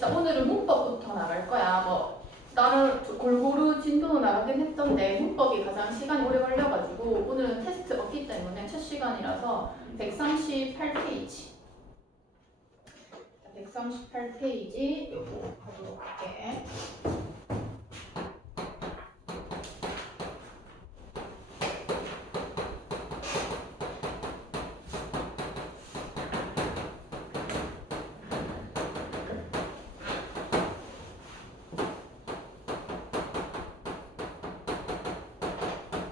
봅시다. 오늘은 문법부터 나갈 거야. 뭐 나는 골고루 진도는 나가긴 했던데 문법이 가장 시간이 오래 걸려가지고 오늘은 테스트 없기 때문에 첫 시간이라서 138페이지 138페이지 요거 하도록 할게.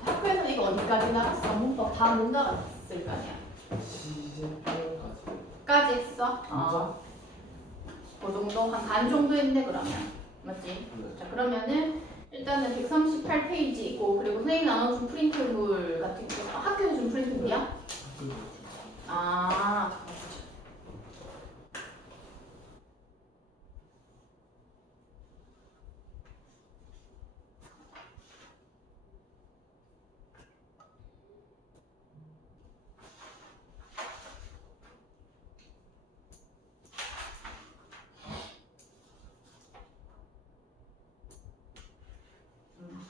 학교에서는 이거 어디까지 나갔어? 문법 다 못 나갔을 거 아니야? 시제표까지 했어? 그 정도 한 반 정도 했네 그러면 맞지? 네. 자 그러면은 일단은 138페이지고 그리고 선생님이 나눠준 프린트물 같은 거 학교에서 준 프린트물이야? 아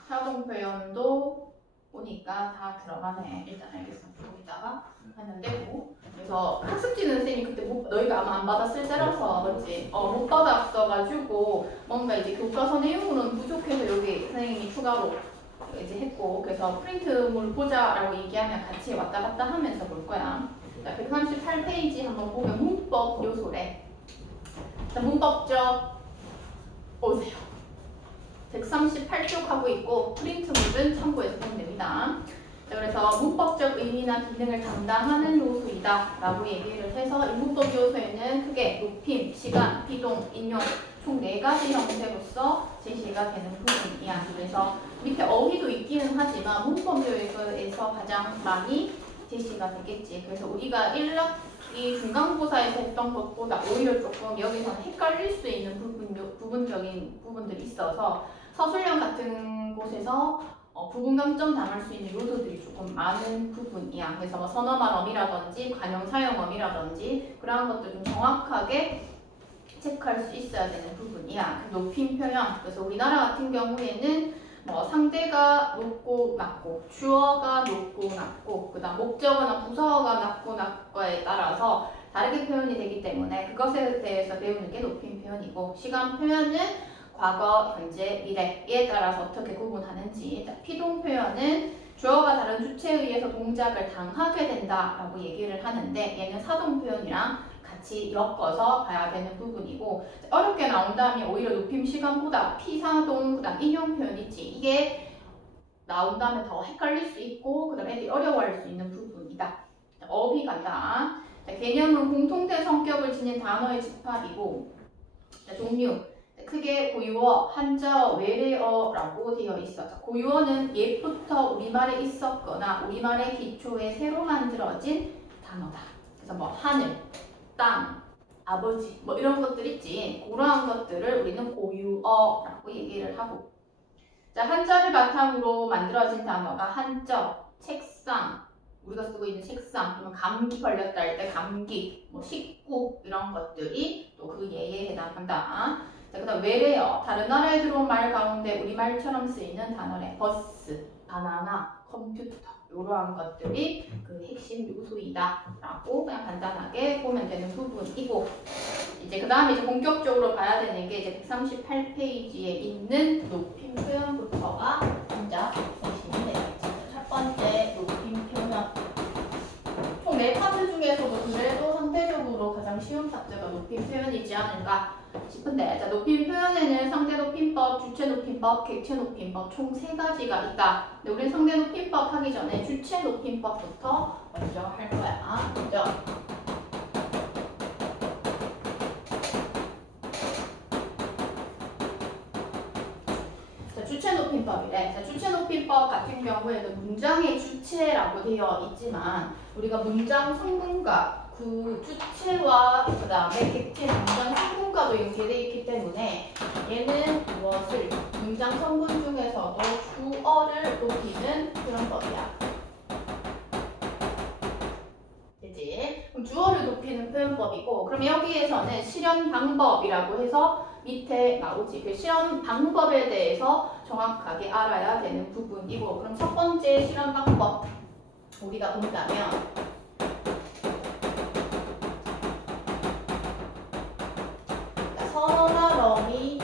사동 표현도 보니까 다 들어가네. 일단 알겠어. 거기다가 하면 되고. 그래서 학습지는 선생님이 그때 너희가 아마 안 받았을 때라서 그렇지. 못 받았어가지고 뭔가 이제 교과서 내용으로는 부족해서 여기 선생님이 추가로 이제 했고 그래서 프린트물 보자라고 얘기하면 같이 왔다 갔다 하면서 볼 거야. 자, 138페이지 한번 보면 문법 요소래. 자, 문법적 오세요. 138쪽 하고 있고 프린트물은 참고해서 보면 됩니다. 자, 그래서 문법적 의미나 기능을 담당하는 요소이다 라고 얘기를 해서 이 문법 요소에는 크게 높임, 시간, 비동, 인용 총 4가지 형태로서 제시가 되는 부분이야. 그래서 밑에 어휘도 있기는 하지만 문법 요소에서 가장 많이 제시가 되겠지. 그래서 우리가 1학기 중간고사에서 했던 것보다 오히려 조금 여기서는 헷갈릴 수 있는 부분적인 부분들이 있어서 서술형 같은 곳에서 부분 감점 당할 수 있는 요소들이 조금 많은 부분이야. 그래서 뭐 선어말어미라든지 관용사용어미라든지 그러한 것들 좀 정확하게 체크할 수 있어야 되는 부분이야. 높임 표현. 그래서 우리나라 같은 경우에는 뭐 상대가 높고 낮고 주어가 높고 낮고 그다음 목적어나 부사어가 낮고 낮고에 따라서 다르게 표현이 되기 때문에 그것에 대해서 배우는 게 높임 표현이고 시간 표현은 과거, 현재, 미래에 따라서 어떻게 구분하는지 피동 표현은 주어가 다른 주체에 의해서 동작을 당하게 된다라고 얘기를 하는데 얘는 사동 표현이랑 같이 엮어서 봐야 되는 부분이고 어렵게 나온다면 오히려 높임 시간보다 피사동 그다음 인용 표현 있지 이게 나온다면 더 헷갈릴 수 있고 그다음 애들이 어려워할 수 있는 부분이다. 어휘 간다. 개념은 공통된 성격을 지닌 단어의 집합이고 종류 크게 고유어, 한자어, 외래어라고 되어 있어. 고유어는 옛부터 우리말에 있었거나 우리말의 기초에 새로 만들어진 단어다. 그래서 뭐 하늘, 땅, 아버지 뭐 이런 것들 있지. 그러한 것들을 우리는 고유어라고 얘기를 하고 자 한자를 바탕으로 만들어진 단어가 한자, 책상 우리가 쓰고 있는 책상 그러면 감기 걸렸다 할 때 감기 뭐 식구 이런 것들이 또 그 예에 해당한다. 자, 그다음 외래어 다른 나라에 들어온 말 가운데 우리말처럼 쓰이는 단어래. 버스, 바나나, 컴퓨터 이러한 것들이 그 핵심 요소이다 라고 그냥 간단하게 보면 되는 부분이고 이제 그 다음에 이제 본격적으로 봐야 되는 게 이제 138페이지에 있는 높임 표현부터가 먼저 보시면 되겠죠. 첫 번째 높임 표현 총 4파트 중에서도 그래도 상대적으로 가장 쉬운 파트가 높임 표현이지 않을까 싶은데 자 높임 표현에는 상대 높임법, 주체 높임법, 객체 높임법 총 3가지가 있다. 근데 우리는 상대 높임법 하기 전에 주체 높임법부터 먼저 할 거야. 먼저 자, 주체 높임법이래. 자, 주체 높임법 같은 경우에는 문장의 주체라고 되어 있지만 우리가 문장 성분과 그 주체와 그 다음에 객체 문장 성분과도 연계되어 있기 때문에 얘는 무엇을 문장 성분 중에서도 주어를 높이는 표현법이야. 그치? 그럼 주어를 높이는 표현법이고 그럼 여기에서는 실현 방법이라고 해서 밑에 나오지. 그 실험 방법에 대해서 정확하게 알아야 되는 부분이고, 그럼 첫 번째 실험 방법 우리가 본다면 선어말어미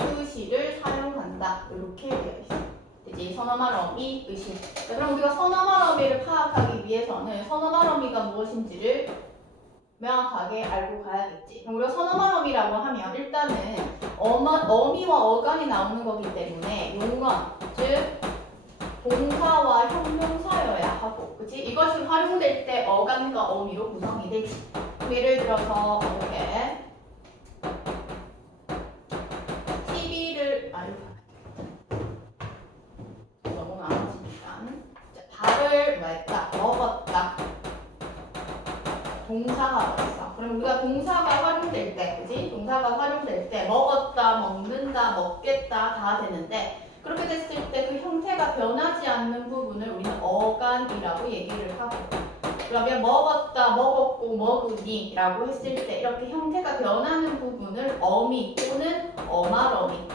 의시를 사용한다. 이렇게 되어 있어. 그치? 선어말어미 의시. 그럼 우리가 선어말어미를 파악하기 위해서는 선어말어미가 무엇인지를 명확하게 알고 가야겠지. 그럼 우리가 선어말어미라고 하면 일단은 어미와 어간이 나오는 거기 때문에 용언, 즉 동사와 형용사여야 하고, 그치? 이것이 활용될 때 어간과 어미로 구성이 되지. 예를 들어서 이렇게 TV를 너무 많아지니까 밥을 먹었다. 동사가 왔어. 그럼 우리가 동사가 활용될 때, 그지? 동사가 활용될 때 먹었다, 먹는다, 먹겠다 다 되는데, 그렇게 됐을 때 그 형태가 변하지 않는 부분을 우리는 어간이라고 얘기를 하고, 그러면 먹었다, 먹었고, 먹으니 라고 했을 때 이렇게 형태가 변하는 부분을 어미 또는 어말어미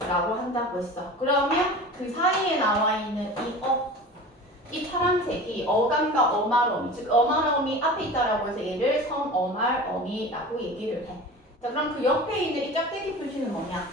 라고 한다고 했어. 그러면 그 사이에 나와 있는 이 파란색이 어간과 어말어미, 즉 어말어미 앞에 있다라고 해서 얘를 선어말어미라고 얘기를 해. 자, 그럼 그 옆에 있는 이 짝대기 표시는 뭐냐?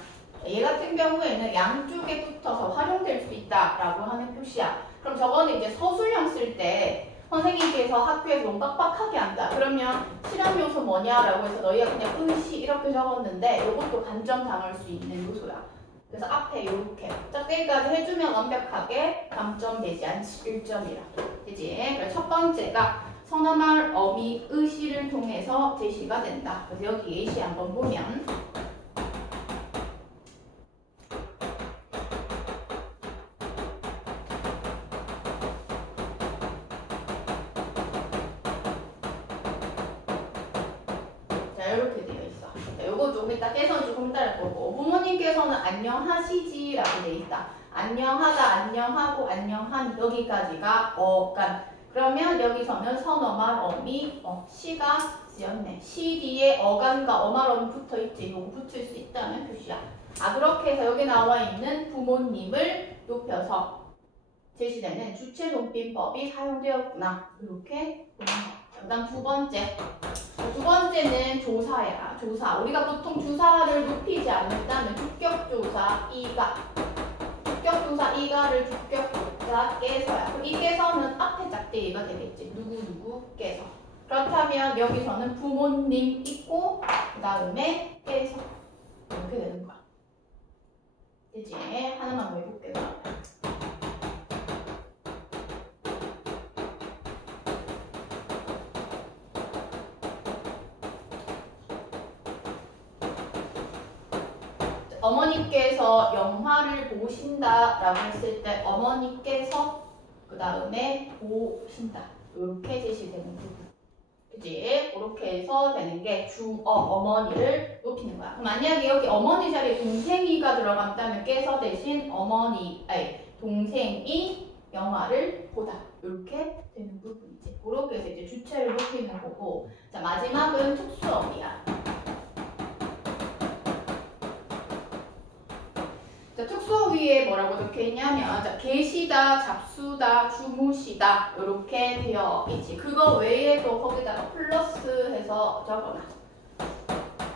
얘 같은 경우에는 양쪽에 붙어서 활용될 수 있다라고 하는 표시야. 그럼 저거는 이제 서술형 쓸 때 선생님께서 학교에서 너무 빡빡하게 한다. 그러면 실험 요소 뭐냐라고 해서 너희가 그냥 의시 이렇게 적었는데 이것도 간점 당할 수 있는 요소야. 그래서 앞에 이렇게 짝대기까지 해주면 완벽하게 감점되지 않지. 1점이라. 그치? 그래서 첫 번째가 선어말 어미 의시를 통해서 제시가 된다. 그래서 여기 예시 한번 보면 이렇게 되어 있어. 자, 요거 좀 이따 깨서는 조금 기다릴 거고, 부모님께서는 안녕하시지 라고 되어 있다. 안녕하다, 안녕하고, 안녕한 여기까지가 어간. 그러면 여기서는 선어말 어미 시가 쓰였네. 시 뒤에 어간과 어말어미 붙어있지. 요거 붙일 수 있다는 표시야. 그렇게 해서 여기 나와 있는 부모님을 높여서 제시되는 주체 높임법이 사용되었구나. 이렇게 보는 거. 그 다음 두 번째는 조사야. 조사. 우리가 보통 주사를 높이지 않는다면 주격조사 이가. 주격조사 이가를 주격조사 깨서야. 그럼 이 깨서는 앞에 짝대기가 되겠지. 누구누구께서. 그렇다면 여기서는 부모님 있고 그 다음에 깨서 이렇게 되는 거야. 그치? 하나만 더 해볼게. 어머니께서 영화를 보신다라고 했을 때 어머니께서 그 다음에 보신다 이렇게 제시되는 부분. 그치? 그렇게 해서 되는 게 주어 어머니를 높이는 거야. 만약에 여기 어머니 자리에 동생이가 들어간다면 깨서 대신 동생이 영화를 보다 이렇게 되는 부분이지. 그렇게 해서 이제 주체를 높이는 거고. 자, 마지막은 특수어미야. 자, 특수어 위에 뭐라고 적혀있냐면 계시다, 잡수다, 주무시다 이렇게 되어 있지. 그거 외에도 거기다가 플러스 해서 적어놔.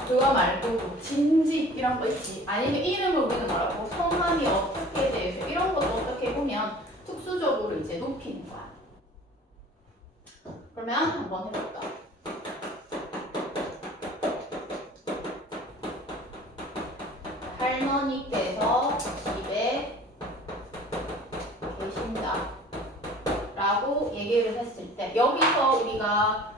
그거 말고 진지 이런 거 있지. 아니면 이름을 우리는 뭐라고 성함이 어떻게 돼서 이런 것도 어떻게 보면 특수적으로 이제 높이는 거야. 그러면 한번 해볼까? 할머니께서 집에 계신다 라고 얘기를 했을 때 여기서 우리가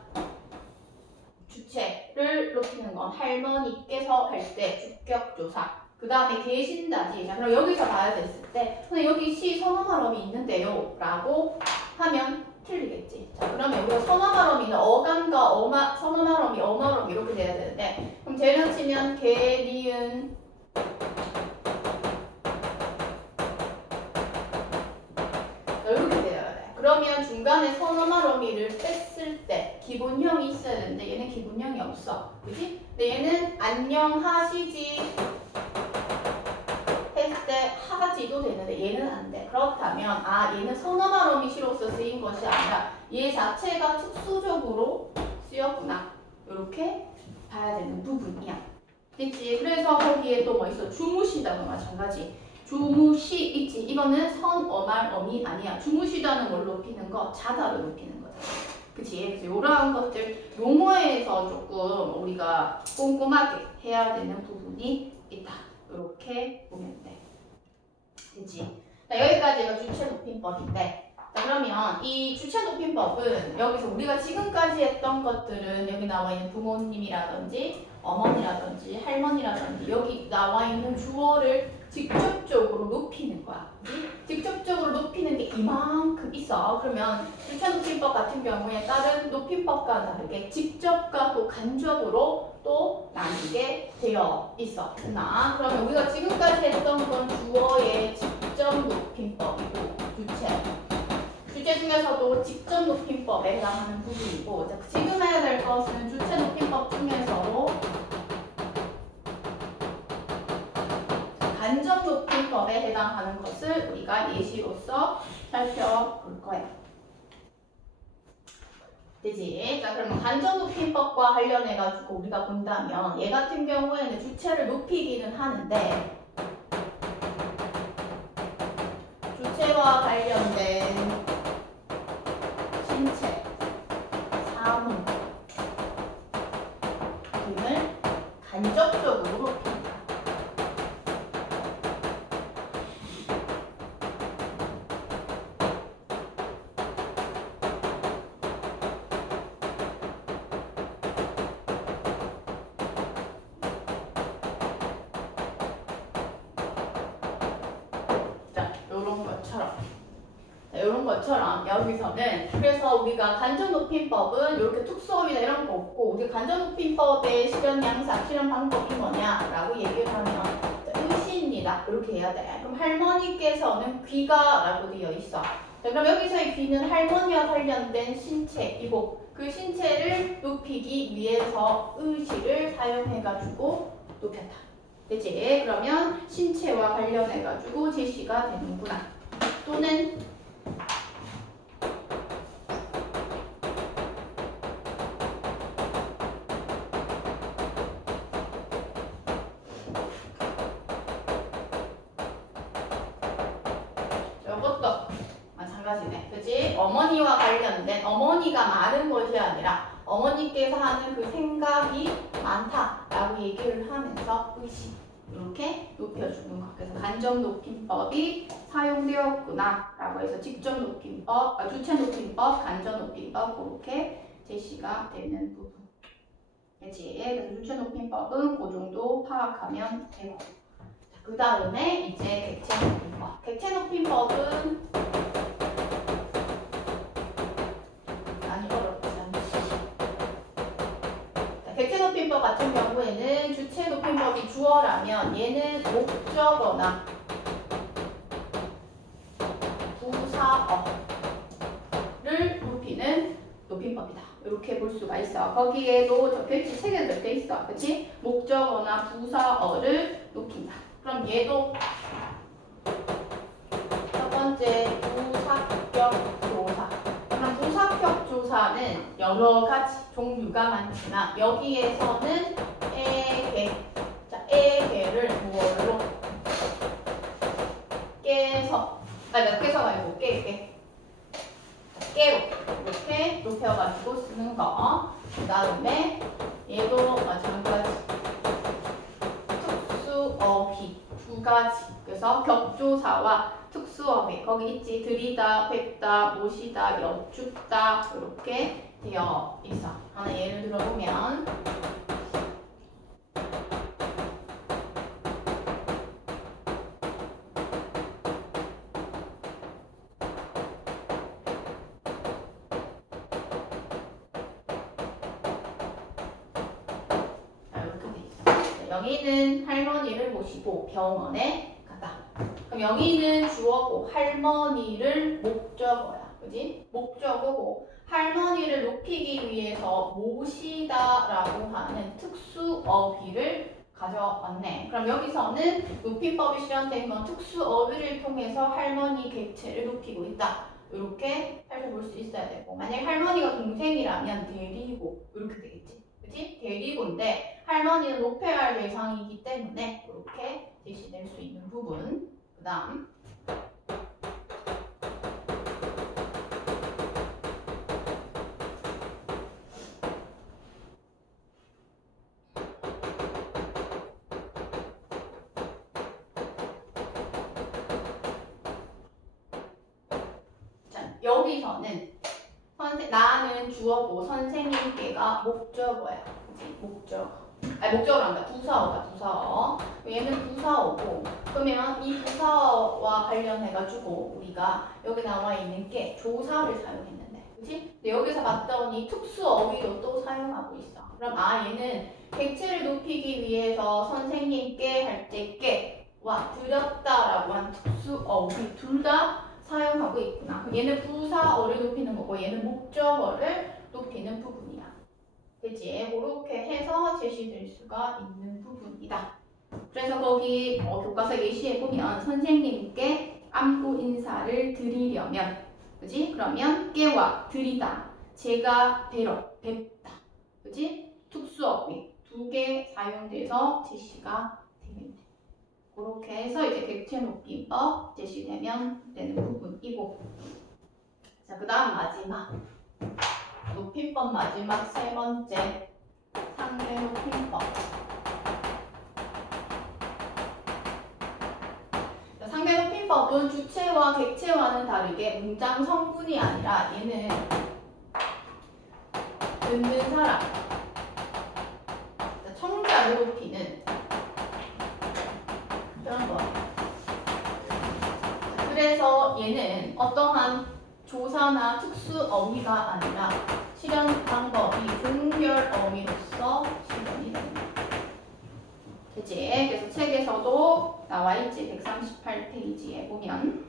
주체를 높이는 건 할머니께서 할 때 주격조사 그 다음에 계신다지. 자, 그럼 여기서 봐야 됐을 때 근데 여기 시 선어말어미 있는데요 라고 하면 틀리겠지. 자, 그러면 우리가 선어말어미는 어간과 선어말어미, 어말어미 이렇게 돼야 되는데 그럼 재련 치면 개, 니은 이렇게 돼야 돼. 그러면 중간에 선어말어미를 뺐을 때 기본형이 있어야 되는데 얘는 기본형이 없어. 그지? 근데 얘는 안녕하시지 했을 때 하지도 되는데 얘는 안 돼. 그렇다면 얘는 선어말 어미시로서 쓰인 것이 아니라 얘 자체가 특수적으로 쓰였구나. 이렇게 봐야 되는 부분이야. 됐지? 그래서 거기에 또 뭐 있어? 주무시다도 마찬가지. 주무시 있지? 이거는 선어말 어미 아니야. 주무시다는 걸 높이는 거, 자다를 높이는 거지. 그치? 그래서 이러한 것들 용어에서 조금 우리가 꼼꼼하게 해야 되는 부분이 있다. 이렇게 보면 돼. 그치? 자, 여기까지가 주체 높임법인데, 자, 그러면 이 주체 높임법은 여기서 우리가 지금까지 했던 것들은 여기 나와 있는 부모님이라든지 어머니라든지 할머니라든지 여기 나와 있는 주어를 직접적으로 높이는 거야. 직접적으로 높이는 게 이만큼 있어. 그러면 주체 높임법 같은 경우에 다른 높임법과 다르게 직접과 또 간접으로 또 나뉘게 되어 있어. 그러면 우리가 지금까지 했던 건 주어의 직접 높임법이고 주체 중에서도 직접 높임법에 해당하는 부분이고, 지금 해야 될 것은 주체 높임법 중에서도 간접 높임법에 해당하는 것을 우리가 예시로서 살펴볼 거야. 되지? 자, 그러면 간접 높임법과 관련해가지고 우리가 본다면 얘 같은 경우에는 주체를 높이기는 하는데 주체와 관련된 신체, 사물 등을 간접적으로 높인다. 이런 것처럼 여기서는 그래서 우리가 간접 높임법은 이렇게 특수어휘나 이런 거 없고 우리가 간접 높임법의 실현 양상, 실현 방법이 뭐냐라고 얘기를 하면 의시입니다. 이렇게 해야 돼. 그럼 할머니께서는 귀가라고 되어 있어. 자, 그럼 여기서의 귀는 할머니와 관련된 신체이고 그 신체를 높이기 위해서 의시를 사용해가지고 높였다. 되지? 그러면 신체와 관련해가지고 제시가 되는구나. 또는 이것도 마찬가지네. 그치? 어머니와 관련된 어머니가 많은 것이 아니라 어머니께서 하는 그 생각이 많다라고 얘기를 하면서 의식 이렇게 높여주는 것. 그래서 간접 높임법이 사용되었구나 라고 해서 직접 높임법, 주체 높임법, 간접 높임법 그렇게 제시가 되는 부분. 그치? 그래서 주체 높임법은 그 정도 파악하면 되고. 그 다음에 이제 객체 높임법. 객체 높임법은 많이 어렵지 않지. 객체 높임법 같은 경우에는 주체 높임법이 주어라면 얘는 목적어나 부사어를 높이는 높임법이다. 이렇게 볼 수가 있어. 거기에도 적혀있지, 책에 적혀 있어. 그치? 목적어나 부사어를 높인다. 그럼 얘도 첫 번째 부사격 조사. 그럼 부사격 조사는 여러 가지 종류가 많지만 여기에서는 에게. 자, 에게를 무엇으로? 깨서. 깨서가 아니고 깨로 이렇게 높여가지고 쓰는 거. 그 다음에 얘도 마찬가지. 특수어휘 두 가지. 그래서 격조사와 특수어휘 거기 있지. 들이다, 뵙다, 모시다, 여쭙다 이렇게 되어 있어. 하나 예를 들어보면 영희는 할머니를 모시고 병원에 갔다. 그럼 영희는 주어고 할머니를 목적어야. 그지? 목적어고 할머니를 높이기 위해서 모시다라고 하는 특수어휘를 가져왔네. 그럼 여기서는 높임법이 실현된 건 특수어휘를 통해서 할머니 객체를 높이고 있다. 이렇게 살펴볼 수 있어야 되고, 만약에 할머니가 동생이라면 데리고 이렇게 되겠지. 그치? 데리고인데 할머니는 높여야 할 대상이기 때문에 이렇게 제시될 수 있는 부분. 그 다음 여기서는 나는 주어고 선생님께가 목적어야. 그치? 목적어. 아니 목적어란다. 부사어다. 부사어. 얘는 부사어고 그러면 이 부사어와 관련해가지고 우리가 여기 나와 있는 게 조사를 사용했는데 그치? 근데 여기서 봤더니 특수어휘도 또 사용하고 있어. 그럼 얘는 객체를 높이기 위해서 선생님께 할 때 깨와 드렸다라고 한 특수어휘 둘 다 사용하고 있구나. 얘는 부사어를 높이는 거고 얘는 목적어를 높이는 부분이야. 되지? 그렇게 해서 제시될 수가 있는 부분이다. 그래서 거기 교과서 예시에 보면 선생님께 안부 인사를 드리려면 그지? 그러면 깨와 드리다 제가 뵙다 그지? 특수어휘 두 개 사용돼서 제시가 되겠네. 그렇게 해서 이제 객체 높임법 제시되면 되는 부분이고, 자, 그 다음 마지막 높임법 마지막 세 번째 상대 높임법. 자, 상대 높임법은 주체와 객체와는 다르게 문장 성분이 아니라 얘는 듣는 사람, 청자를 높이는 그런 거. 그래서 얘는 어떠한 조사나 특수어휘가 아니라 실현 방법이 종결어휘로서 실현이 됩니다. 그치? 그래서 책에서도 나와있지. 138페이지에 보면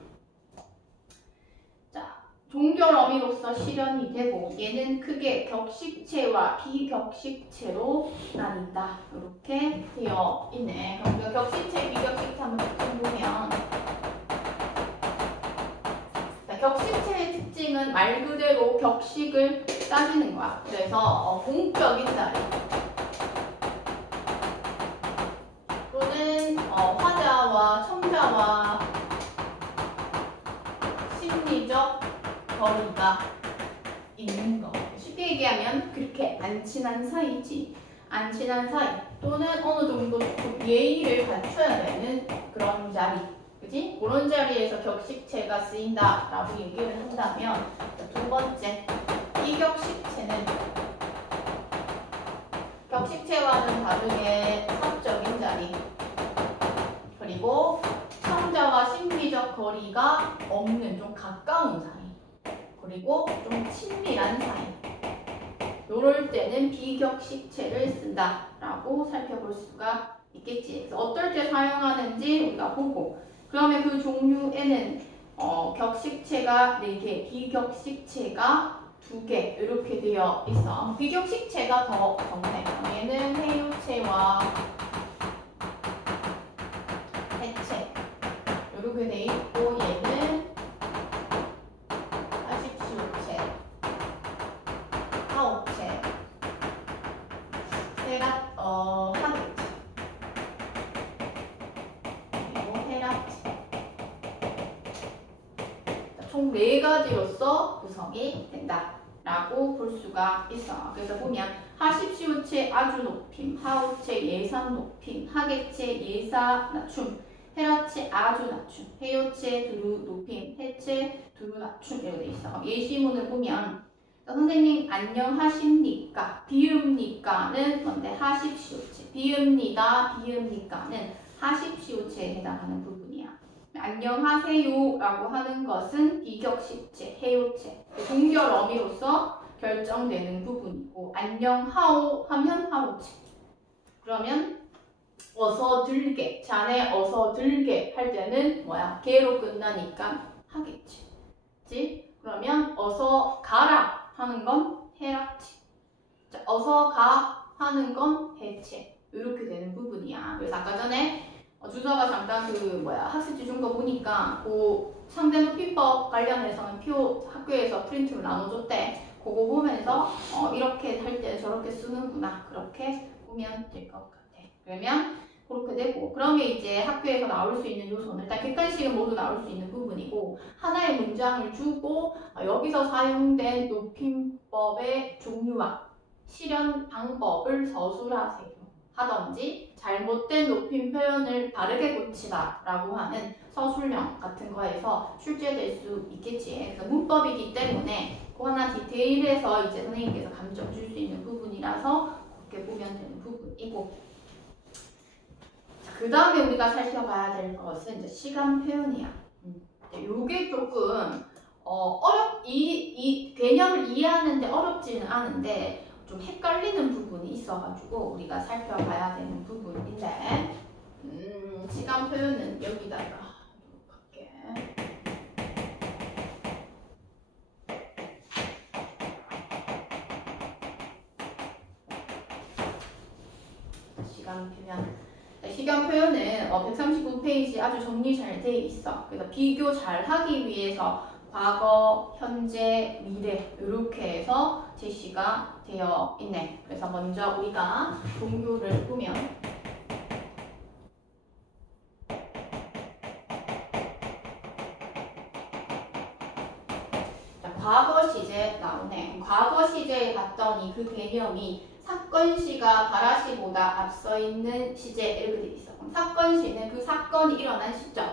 자, 종결어휘로서 실현이 되고 얘는 크게 격식체와 비격식체로 나뉜다. 이렇게 되어 있네. 그럼 격식체, 비격식체 한번 보면 격식체의 특징은 말 그대로 격식을 따지는 거야. 그래서 공적인 자리 또는 화자와 청자와 심리적 거리가 있는 거. 쉽게 얘기하면 그렇게 안 친한 사이지. 안 친한 사이 또는 어느 정도 조금 예의를 갖춰야 되는 그런 자리. 그지? 그런 자리에서 격식체가 쓰인다라고 얘기를 한다면 두 번째, 비격식체는 격식체와는 다르게 사적인 자리 그리고 청자와 심리적 거리가 없는 좀 가까운 사이 그리고 좀 친밀한 사이 요럴 때는 비격식체를 쓴다라고 살펴볼 수가 있겠지. 그래서 어떨 때 사용하는지 우리가 보고 그러면 그 종류에는 격식체가 4개, 비격식체가 2개 이렇게 되어 있어. 비격식체가 더 적네. 얘는 해유체와 해체 이렇게 돼 있고 얘는 하십시오체, 하오체, 하객체 그리고 헤라체 총 4가지로서 구성이 된다라고 볼 수가 있어. 그래서 보면 하십시오체 아주 높임, 하오체 예산 높임, 하객체 예사 낮춤, 헤라체 아주 낮춤, 해요체 두루 높임, 해체 두루 낮춤 이렇게 돼 있어. 예시문을 보면 선생님 안녕하십니까? 비읍니까는 뭔데? 하십시오체. 비읍니다, 비읍니까는 하십시오체에 해당하는 부분이야. 안녕하세요라고 하는 것은 비격식체, 해요체, 종결어휘로서 결정되는 부분이고 안녕하오 하면 하오체. 그러면 어서 들게, 자네 어서 들게 할 때는 뭐야? 개로 끝나니까 하겠지. 그치? 그러면 어서 가라 하는 건 해라지. 자, 어서 가 하는 건 해체. 이렇게 되는 부분이야. 그래서 아까 전에 주저가 잠깐 학습지 준 거 보니까 그 상대높이법 관련해서는 표 학교에서 프린트로 나눠줬대. 그거 보면서 이렇게 할 때 저렇게 쓰는구나. 그렇게 보면 될 것 같아. 그러면 그렇게 되고, 그러면 이제 학교에서 나올 수 있는 요소는 일단 객관식은 모두 나올 수 있는 부분이고, 하나의 문장을 주고 여기서 사용된 높임법의 종류와 실현 방법을 서술하세요 하던지, 잘못된 높임 표현을 바르게 고치다 라고 하는 서술형 같은 거에서 출제될 수 있겠지. 그래서 문법이기 때문에 그 하나 디테일해서 이제 선생님께서 감점 줄 수 있는 부분이라서 그렇게 보면 되는 부분이고, 그 다음에 우리가 살펴봐야 될 것은 이제 시간 표현이야. 요게 조금 이 개념을 이해하는데 어렵지는 않은데 좀 헷갈리는 부분이 있어가지고 우리가 살펴봐야 되는 부분인데, 시간 표현은 여기다가 할게. 시간 표현. 시간 표현은 139페이지 아주 정리 잘 돼 있어. 그래서 비교 잘 하기 위해서 과거, 현재, 미래 이렇게 해서 제시가 되어 있네. 그래서 먼저 우리가 종류를 보면 과거 시제 나오네. 과거 시제에 봤더니 그 개념이 사건 시가 바라시보다 앞서 있는 시제 이렇게 돼 있어. 그럼 사건 시는 그 사건이 일어난 시점,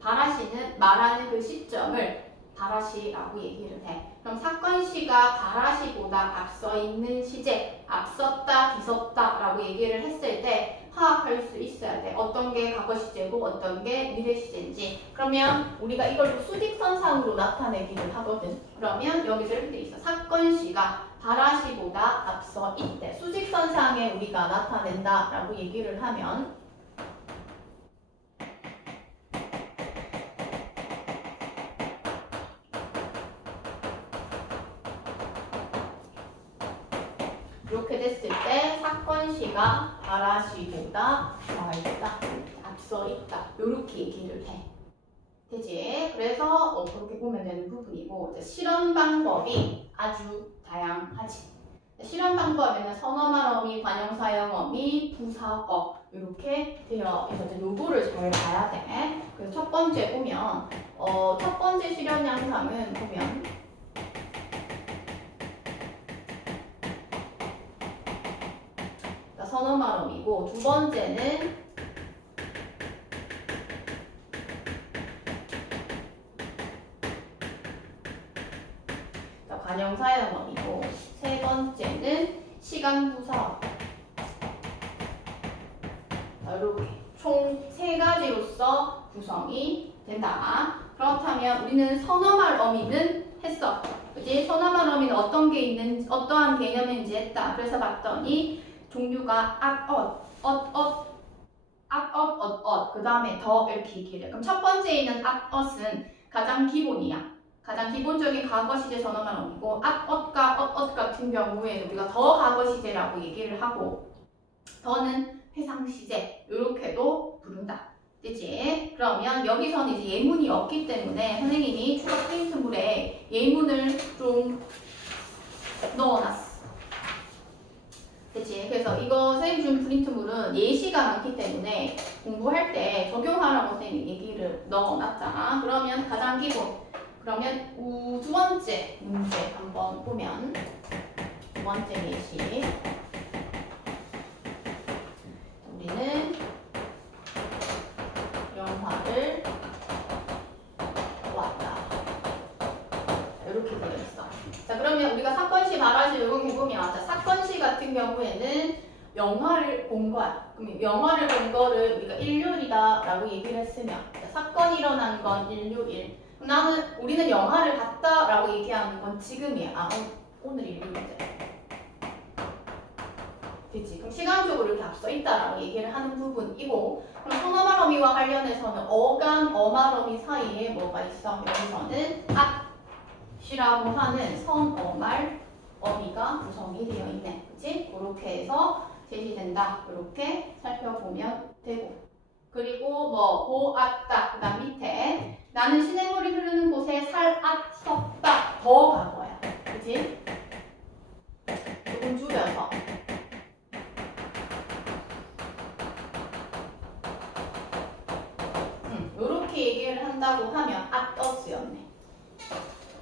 바라시는 말하는 그 시점을 바라시라고 얘기를 해. 그럼 사건 시가 바라시보다 앞서 있는 시제, 앞섰다, 뒤섰다 라고 얘기를 했을 때 파악할 수 있어야 돼. 어떤 게 과거 시제고 어떤 게 미래 시제인지. 그러면 우리가 이걸 수직선상으로 나타내기를 하거든. 그러면 여기서 이렇게 돼 있어. 사건 시가 바라시보다 앞서 있대. 수직선상에 우리가 나타낸다 라고 얘기를 하면 이렇게 됐을 때 사건 시가 바라시보다 있다, 앞서 있다 이렇게 얘기를 해. 되지? 그래서 그렇게 보면 되는 부분이고, 이제 실험 방법이 아주 다양하지. 실험 방법에는 선어말 어미, 관형사형 어미, 부사어 이렇게 되어 있어서 요거를 잘 봐야 돼. 그래서 첫 번째 보면 첫 번째 실현 양상은 보면 선어말 어미고, 두 번째는 관형사형 어미고, 세 번째는 시간부사. 이렇게 총 세 가지로서 구성이 된다. 그렇다면 우리는 선어말 어미는 했어. 그치? 선어말 어미는 어떤 게 있는지, 어떠한 개념인지 했다. 그래서 봤더니 종류가 엇, 그 다음에 더 이렇게 얘기를 해. 그럼 첫 번째 있는 엇은 가장 기본이야. 가장 기본적인 과거 시제 선어말 어미고, 엇과 엇 같은 경우에는 우리가 더 과거 시제라고 얘기를 하고, 더는 회상 시제 이렇게도 부른다. 됐지? 그러면 여기서는 이제 예문이 없기 때문에 선생님이 추가 프린트물에 예문을 좀 넣어놨어. 그치? 그래서 이거 선생님 준 프린트물은 예시가 많기 때문에 공부할 때 적용하라고 선생님이 얘기를 넣어놨잖아. 그러면 가장 기본. 그러면 두 번째 문제 한번 보면, 두 번째 예시. 우리는 영화를 보았다. 이렇게 되어 있어. 자, 그러면 우리가 사건시, 바라시 이렇게 보면, 자, 사건시 같은 경우에는 영화를 본 거야. 그럼 영화를 본 거를 우리가 일요일이다 라고 얘기를 했으면, 자, 사건이 일어난 건 일요일. 우리는 영화를 봤다 라고 얘기하는 건 지금이야. 오늘 일요일이지. 그치? 그럼 시간적으로 이렇게 앞서 있다라고 얘기를 하는 부분이고, 그럼 선어말 어미와 관련해서는 어간, 어말 어미 사이에 뭐가 있어? 여기서는 앞 시라고 하는 선어말 어미가 구성이 되어 있네. 그치? 그렇게 해서 제시된다. 이렇게 살펴보면 되고. 그리고 뭐 보았다. 그 다음 밑에 나는 시냇물이 흐르는 곳에 살았었다. 더 과거야. 그치? 조금 줄여서. 이렇게 얘기를 한다고 하면 at었였네.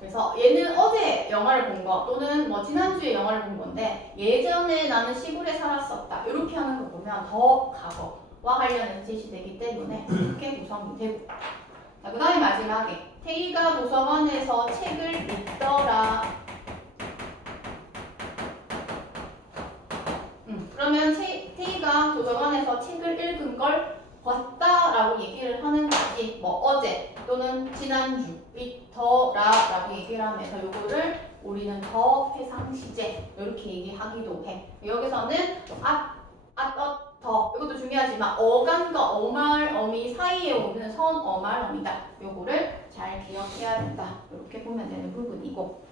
그래서 얘는 어제 영화를 본 거 또는 뭐 지난주에 영화를 본 건데 예전에 나는 시골에 살았었다. 이렇게 하는 거 보면 더 과거와 관련해서 제시되기 때문에 이렇게 구성이 되고. 자, 그 다음에 마지막에 태희가 도서관에서 책을 읽더라. 그러면 태희가 도서관에서 책을 읽은 걸 봤다라고 얘기를 하는 거지. 뭐 어제 또는 지난주 있더라라고 얘기를 하면서 요거를 우리는 더 해상시제 이렇게 얘기하기도 해. 여기서는 더 이것도 중요하지만 어간과 어말 어미 사이에 오는 선어말 어미다. 요거를 잘 기억해야 된다. 이렇게 보면 되는 부분이고.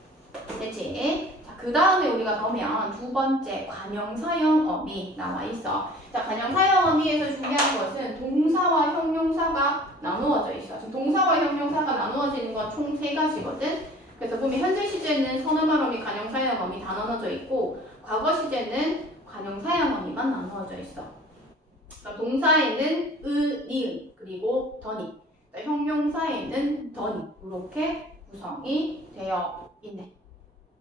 됐지? 자, 그 다음에 우리가 보면 두 번째 관형사형 어미 나와 있어. 자, 관형사형 어미에서 중요한 것은 동사와 형용사가 나누어져 있어. 지금 동사와 형용사가 나누어지는 건 총 세 가지거든. 그래서 보면 현재 시제는 선어말 어미, 관형사형 어미 다 나눠져 있고 과거 시제는 관형사형 어미만 나누어져 있어. 동사에는 의, 니은 그리고 더니, 형용사에는 더니 이렇게 구성이 되어 있네.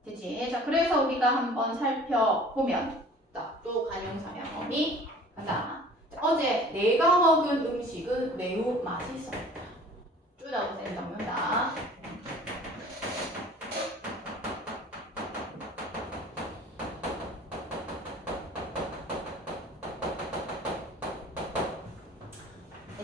되지? 자, 그래서 우리가 한번 살펴보면 또 관형사형 어미 가자. 어제 내가 먹은 음식은 매우 맛있었다. 줄여서 적는다.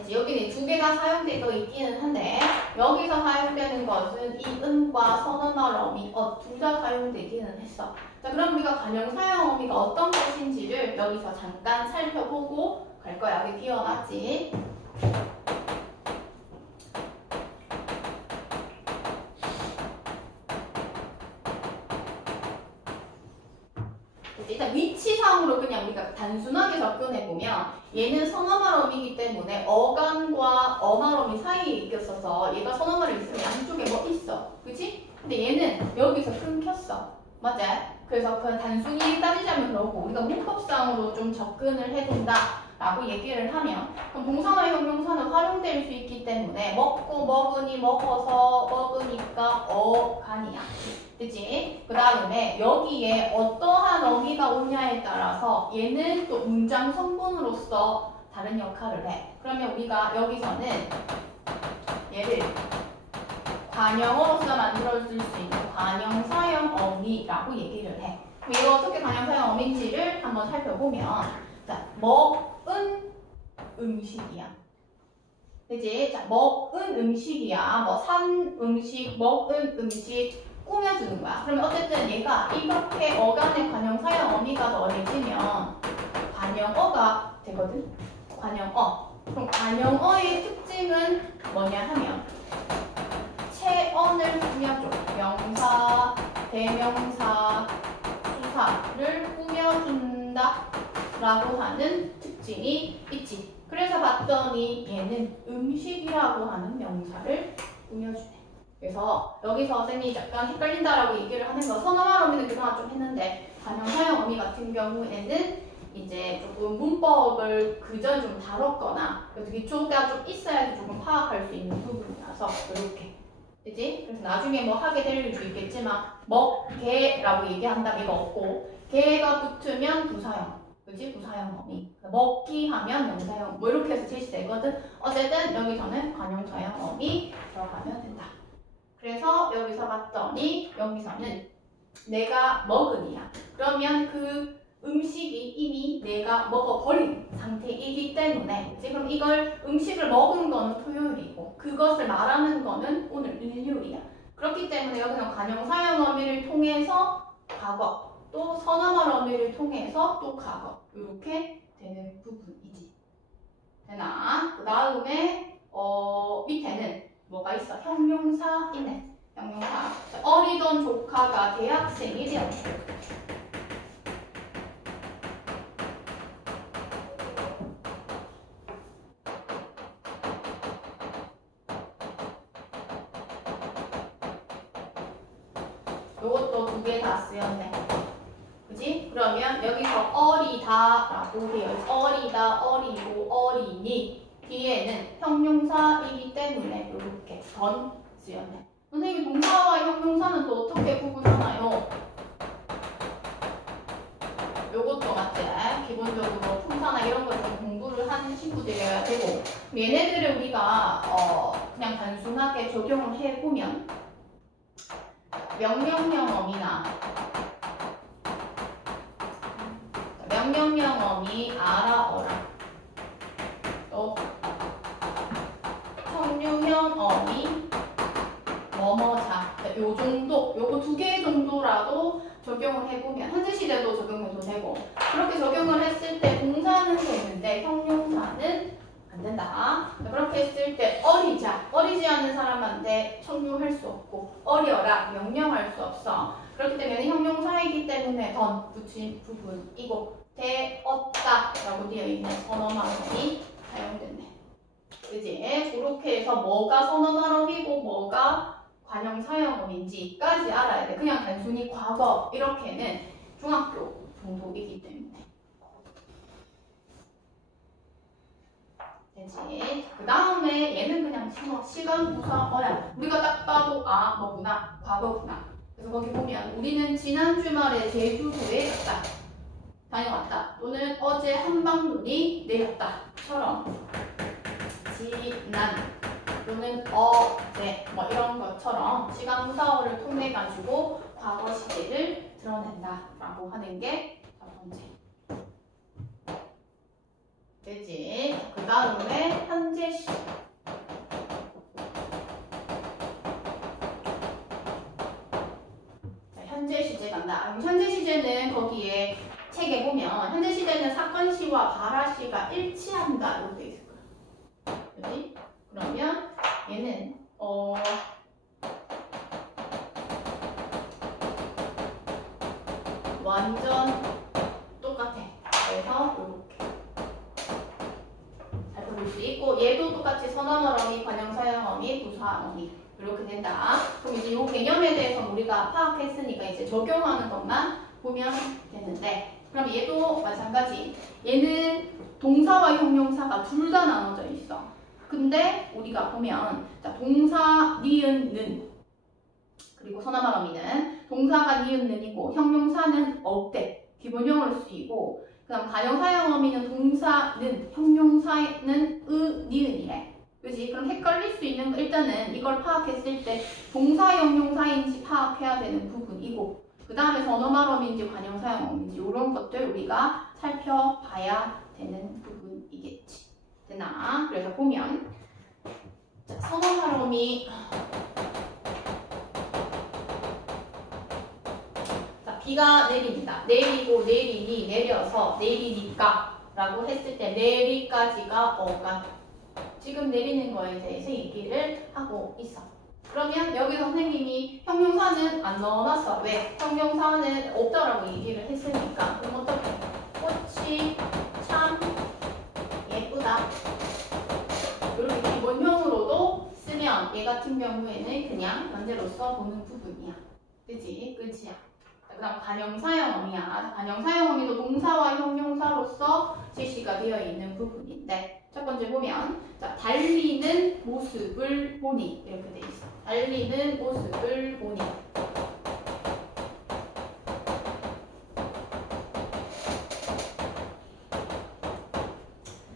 여기는 두 개가 사용되어 있기는 한데 여기서 사용되는 것은 이 은과 선어말 어미 둘 다 사용되기는 했어. 자, 그럼 우리가 관형사형 어미가 어떤 것인지를 여기서 잠깐 살펴보고 갈 거야. 여기 띄워놨지. 일단 위치상으로 그냥 우리가 단순하게 접근해보면 얘는 선어말 어미이기 때문에 어간과 어말 어미 사이에 있었어서 얘가 선어말을 있으면 양쪽에 뭐 있어. 그치? 근데 얘는 여기서 끊겼어. 맞지? 그래서 그 단순히 따지자면 그러고 우리가 문법상으로 좀 접근을 해본다 라고 얘기를 하면 그럼 동사나 형용사는 활용될 수 있기 때문에 먹고 먹으니 먹어서 먹으니까 어간이야. 그치? 그 다음에 여기에 어떠한 어미가 오냐에 따라서 얘는 또 문장 성분으로서 다른 역할을 해. 그러면 우리가 여기서는 얘를 관형어로서 만들어줄 수 있는 관형사형 어미라고 얘기를 해. 그럼 이거 어떻게 관형사형 어미인지를 한번 살펴보면 자, 먹은 음식이야. 그치? 자, 먹은 음식이야. 뭐 산 음식, 먹은 음식 꾸며주는 거야. 그러면 어쨌든 얘가 이렇게 어간의 관형사형 어미가 더해지면 관형어가 되거든. 관형어. 그럼 관형어의 특징은 뭐냐 하면 체언을 꾸며줘. 명사, 대명사, 수사를 꾸며준다 라고 하는 특징이 있지. 그래서 봤더니 얘는 음식이라고 하는 명사를 꾸며주네. 그래서 여기서 선생님이 약간 헷갈린다라고 얘기를 하는 거 선어말 어미는 그동안 좀 했는데 관형사형 어미 같은 경우에는 이제 조금 문법을 그전 좀 다뤘거나 그래서 기초가 좀 있어야지 조금 파악할 수 있는 부분이라서 이렇게 그치? 그래서 나중에 뭐 하게 될 일도 있겠지만 먹개라고 얘기한다면 이거 없고 개가 붙으면 부사형 그치? 부사형 어미 먹기 하면 명사형 뭐 이렇게 해서 제시되거든. 어쨌든 여기서는 관형사형 어미 들어가면 된다. 그래서 여기서 봤더니 여기서는 내가 먹으니야. 그러면 그 음식이 이미 내가 먹어버린 상태이기 때문에 지금 이걸 음식을 먹은 거는 토요일이고 그것을 말하는 거는 오늘 일요일이야. 그렇기 때문에 여기는 관형사형 어미를 통해서 과거 또 선어말 어미를 통해서 또 과거 이렇게 되는 부분이지. 되나? 그 다음에 밑에는 뭐가 있어? 형용사 있네. 형용사. 자, 어리던 조카가 대학생이 되었다. 요것도 두 개 다 쓰였네. 그지? 그러면 여기서 어리다라고 되어 있어. 어리다, 어리고, 어리니. 뒤에는 형용사이기 때문에 이렇게 던 쓰였네. 선생님, 동사와 형용사는 또 어떻게 구분하나요? 요것도 맞지? 기본적으로 품사나 이런 걸 좀 공부를 하는 친구들이어야 되고, 얘네들을 우리가 그냥 단순하게 적용을 해보면 명령형어미나 명령형어미 알아어라, 또 형용형어미 뭐뭐자, 요 정도, 요거 두 개 정도라도 적용을 해보면 현재 시제도 적용해도 되고, 그렇게 적용을 했을 때 동사는 되는데 형용사는 안 된다. 그렇게 했을 때 어리자, 어리지 않은 사람한테 청유할 수 없고, 어려라, 명령할 수 없어. 그렇기 때문에 형용사이기 때문에 던 붙인 부분이고, 되었다 라고 되어 있는 선어말음이 사용됐네. 그지? 그렇게 해서 뭐가 선어말음이고 뭐가 관형사형어민지까지 알아야 돼. 그냥 단순히 과거 이렇게는 중학교 정도이기 때문에. 되지? 그 다음에 얘는 그냥 시간, 부사, 어야. 우리가 딱 봐도 아, 뭐구나, 과거구나. 그래서 거기 보면 우리는 지난 주말에 제주도에 갔다, 다녀왔다, 또는 어제 한방눈이 내렸다처럼 지난 또는 어제 뭐 이런 것처럼 시간 부사어를 통해 가지고 과거 시제를 드러낸다라고 하는 게 첫 번째. 되지? 그 다음에 현재 시제. 현재 시제 간다. 현재 시제는 거기에 책에 보면 현재 시제는 사건 시와 발화 시가 일치한다 이렇게 돼 있을 거야. 그렇지? 그러면 얘는 완전 똑같아. 그래서 이렇게 살펴볼 수 있고, 얘도 똑같이 선언어미, 관형사형어미, 부사어미 이렇게 된다. 그럼 이제 이 개념에 대해서 우리가 파악했으니까 이제 적용하는 것만 보면 되는데, 그럼 얘도 마찬가지. 얘는 동사와 형용사가 둘 다 나눠져 있어. 근데 우리가 보면 자, 동사 니은 는, 그리고 선어말어미는 동사가 니은 는이고 형용사는 없대. 기본형으로 쓰이고, 그 다음 관형사형어미는 동사는, 형용사는 니은이래. 그지? 그럼 헷갈릴 수 있는 거, 일단은 이걸 파악했을 때 동사 형용사인지 파악해야 되는 부분이고, 그 다음에 선어말어미인지 관형사형어미인지 이런 것들 우리가 살펴봐야 되는 부분이겠지. 되나? 그래서 보면 자, 선어말어미. 자, 비가 내립니다. 내리고 내리니, 내려서 내리니까 라고 했을 때 내리까지가 어가, 지금 내리는 거에 대해서 얘기를 하고 있어. 그러면 여기 선생님이 형용사는 안 넣어놨어. 왜? 형용사는 없다라고 얘기를 했으니까. 그럼 어떻게? 꽃이 참 예쁘다. 이렇게 기본형으로도 쓰면 얘 같은 경우에는 그냥 현재로서 보는 부분이야. 그치? 끝이야. 그 다음 관형사형어미야. 관형사형어미도 동사와 형용사로서 제시가 되어 있는 부분인데, 첫 번째 보면 자, 달리는 모습을 보니 이렇게 돼 있어. 달리는 모습을 보니.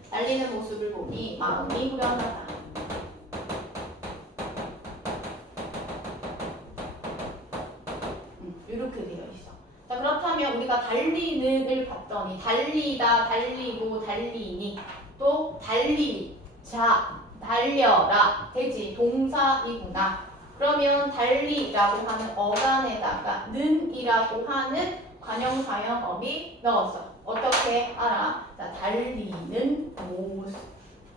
달리는 모습을 보니 마음이 후련하다. 이렇게 되어 있어. 자, 그렇다면 우리가 달리는을 봤더니 달리다, 달리고, 달리니, 또 달리자, 달려라, 되지? 동사이구나. 그러면 달리라고 하는 어간에다가 는이라고 하는 관형사형어미 넣었어. 어떻게 알아? 자, 달리는 모습.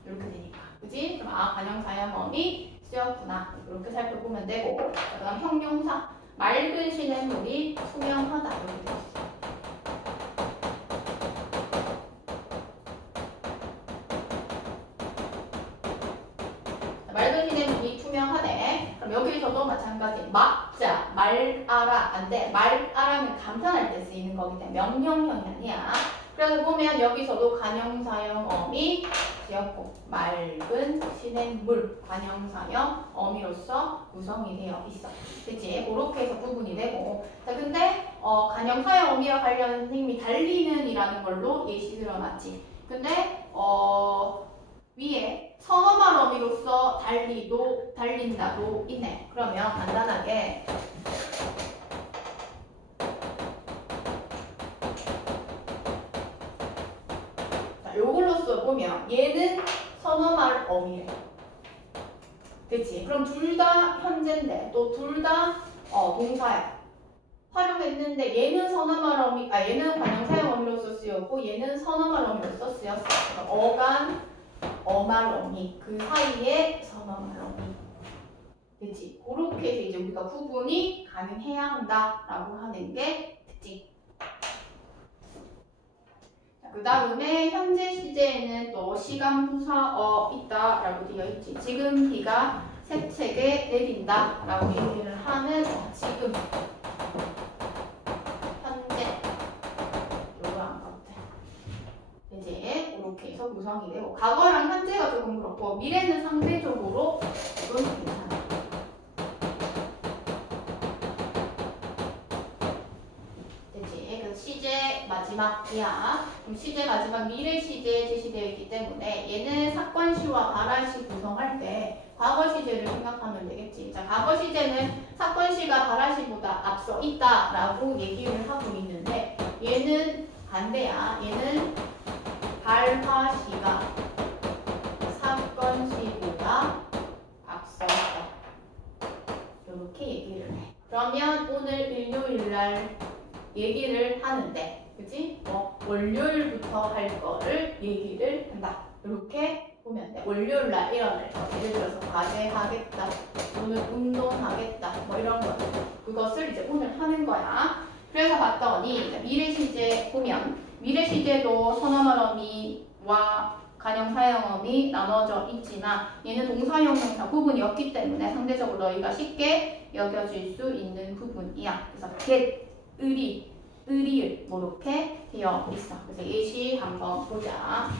이렇게 되니까. 그지? 그럼 관형사형어미 쓰였구나. 이렇게 살펴보면 되고, 그 다음 형용사 맑은 시냇물이 투명하다 이렇게 되어 있어요. 맑은 시냇물이 투명하대. 그럼 여기서도 마찬가지. 막자, 말아라 안 돼. 말아라는 감탄할 때 쓰이는 거기 때문에 명령형이 아니야. 그래서 보면 여기서도 관형사형 어미 쓰였고 맑은 시냇물 관형사형 어미로서 구성이 되어 있어. 그치? 그렇게 해서 구분이 되고. 자, 근데 관형사형 어미와 관련 선생님이 달리는 이라는 걸로 예시 들어놨지. 근데 위에 선어말 어미로서 달리도 달린다도 있네. 그러면 간단하게 요걸로써 보면 얘는 선어말 어미래. 그치? 그럼 둘 다 현재인데 또 둘 다 동사야. 활용했는데 얘는 선어말 어미, 얘는 관형사형 어미로서 쓰였고 얘는 선어말 어미로서 쓰였어. 그럼 어간, 어말 어미 그 사이에 선어말 어미. 그치? 그렇게 해서 이제 우리가 구분이 가능해야 한다라고 하는 게 특징. 그 다음에 현재 시제에는 또 시간 부사어 있다라고 되어 있지. 지금 비가 세차게 내린다라고 얘기를 하는 지금 현재 요거랑 같아. 이제 이렇게 해서 구성이 되고 과거랑 현재가 조금 그렇고 미래는 상대적으로 좀 괜찮아. 시제 마지막이야. 그럼 시제 마지막 미래 시제 제시되어 있기 때문에 얘는 사건시와 발화시 구성할 때 과거 시제를 생각하면 되겠지. 자, 과거 시제는 사건시가 발화시보다 앞서 있다라고 얘기를 하고 있는데 얘는 반대야. 얘는 발화시가 사건시보다 앞서 있다. 이렇게 얘기를 해. 그러면 오늘 일요일날 얘기를 하는데, 그치? 월요일부터 할 거를 얘기를 한다. 이렇게 보면 돼. 월요일날 일어날 거. 예를 들어서 과제하겠다, 오늘 운동하겠다, 뭐 이런 거. 그것을 이제 오늘 하는 거야. 그래서 봤더니 미래 시제 보면 미래 시제도 선어말 어미와 관형사형 어미 나눠져 있지만 얘는 동사형 형사 구분이 없기 때문에 상대적으로 너희가 쉽게 여겨질 수 있는 부분이야. 그래서 get 의리, 의리을 뭐 이렇게 되어 있어. 그래서 예시 한번 보자.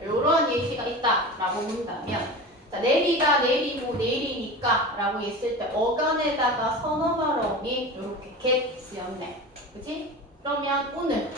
이런 예시가 있다라고 본다면 자, 내리다, 내리고, 내리니까 라고 했을 때 어간에다가 선어말 어미 이렇게 get 쓰였네. 그치? 그러면 오늘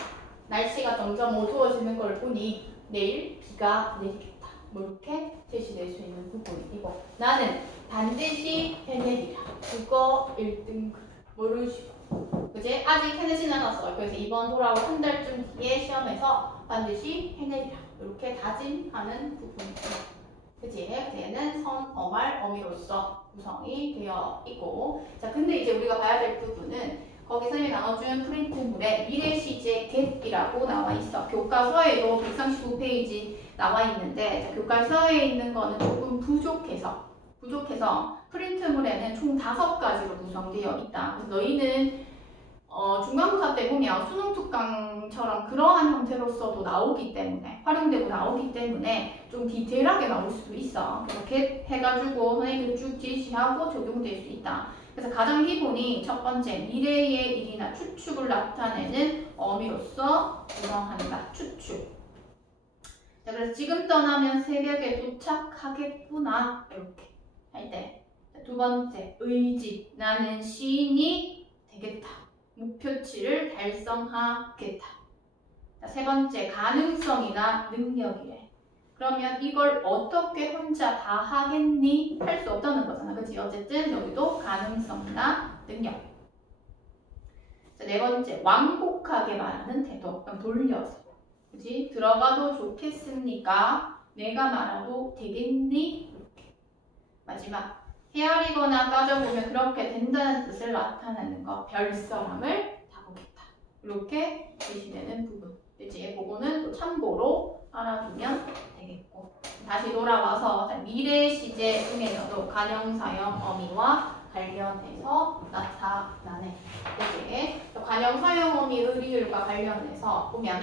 날씨가 점점 어두워지는 걸 보니 내일 비가 내리겠다. 뭐 이렇게 제시될 수 있는 부분이고 나는 반드시 해내리라. 국어 1등급 모르는 식으로. 그치? 아직 해내진 않았어. 그래서 이번 돌아올 한 달쯤 뒤에 시험에서 반드시 해내리라. 이렇게 다짐하는 부분이고 그치? 얘는 선어말 어미로서 구성이 되어 있고 자 근데 이제 우리가 봐야 될 부분은 거기 선생님이 나눠준 프린트물에 미래 시제 get이라고 나와 있어. 교과서에도 139페이지 나와 있는데 자, 교과서에 있는 거는 조금 부족해서 프린트물에는 총 5가지로 구성되어 있다. 그래서 너희는 중간고사 때 보면 수능 특강처럼 그러한 형태로서도 나오기 때문에 활용되고 나오기 때문에 좀 디테일하게 나올 수도 있어. 그래서 get 해가지고 선생님들 쭉 지시하고 적용될 수 있다. 그래서 가장 기본이 첫 번째 미래의 일이나 추측을 나타내는 어미로서 구성한다. 추측. 자, 그래서 지금 떠나면 새벽에 도착하겠구나 이렇게 할 때. 두 번째 의지. 나는 시인이 되겠다. 목표치를 달성하겠다. 자, 세 번째 가능성이나 능력이래. 그러면 이걸 어떻게 혼자 다 하겠니? 할 수 없다는 거잖아. 그치? 어쨌든 여기도 가능성이나 능력. 자, 네 번째 완곡하게 말하는 태도. 그럼 돌려서. 그지? 들어가도 좋겠습니까? 내가 말아도 되겠니? 이렇게. 마지막. 헤아리거나 따져보면 그렇게 된다는 뜻을 나타내는 거. 별사람을 다 보겠다. 이렇게 제시되는 부분. 그치? 그거는 또 참고로 알아두면 되겠고. 다시 돌아와서 미래 시제 중에서도 관형사형 어미와 관련해서 나타나네. 그치? 관형사형 어미 의리율과 관련해서 보면